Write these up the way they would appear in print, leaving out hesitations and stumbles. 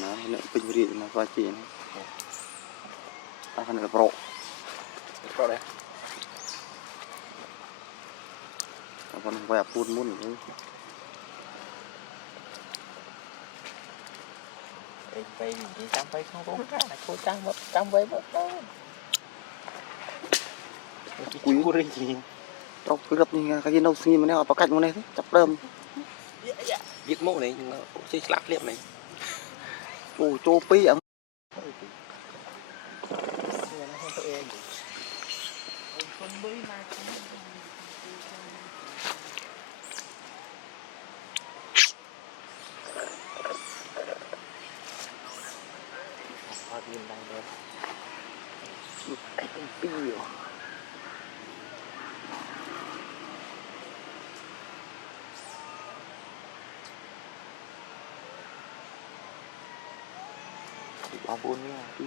mà nó pin riêng mà qua chị này ta thành là pro đấy còn quay phun muốn nữa đây gì trăm vây không có ra là cô trăm vây mất đó quý quý gì trong cái gặp như cái nâu xi mà nó vào cạnh này thế chắp đơm viết mẫu này nó sẽ lát liệp này chô pi ấm bao vốn nha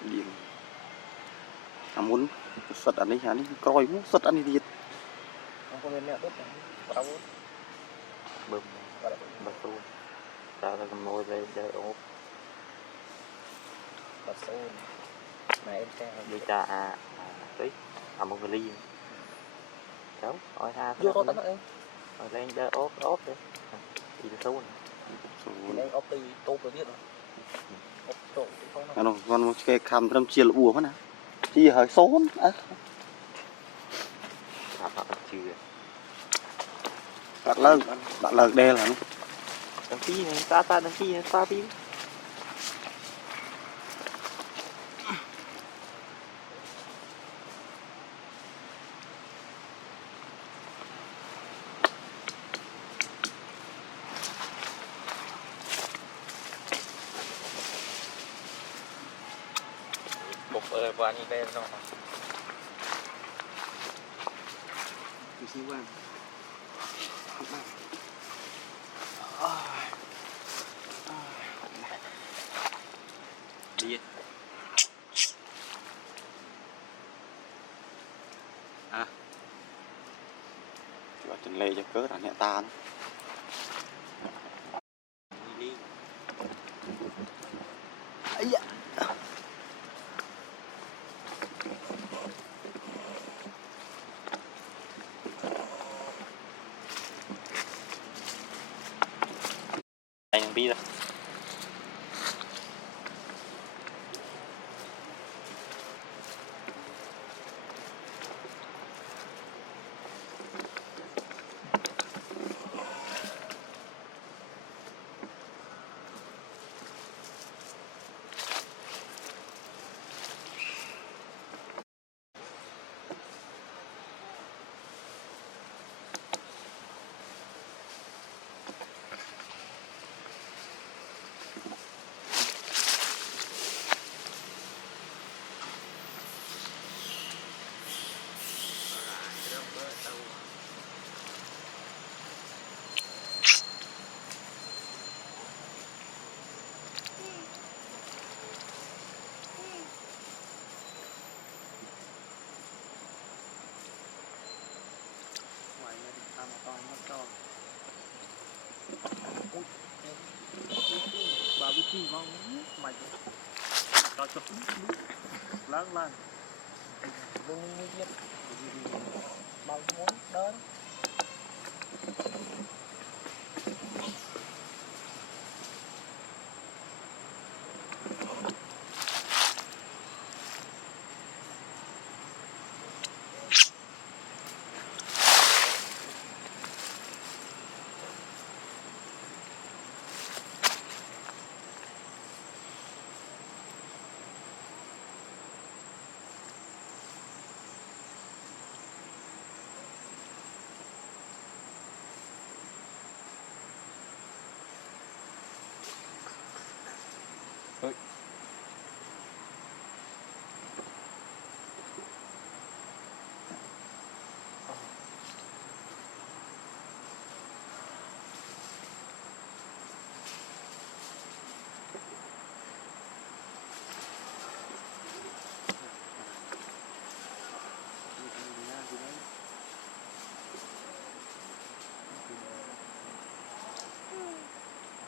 điện muốn sật ăn đi hả đi coi muốn sật ăn đi không có nên nè đốt bao vốn bơm bật luôn ra là mồi về để ốp bật luôn này em xe đi cha tí một cái ly cháu hỏi ha vô có tấm em rồi lên để ốp đi đi xuống này ốp đi tốt rồi biết rồi con cái cam trong chia là bùa mất nè chia hơi xốn á đặt lợn đe là đăng ký này ta đăng ký này ta biết bột qua như đây rồi thì xin quan đi cho chân lê cho cớ là nhẹ ta ấy da anh đi rồi bà biết gì mong mày cho lớn lên luôn biết bao muốn đó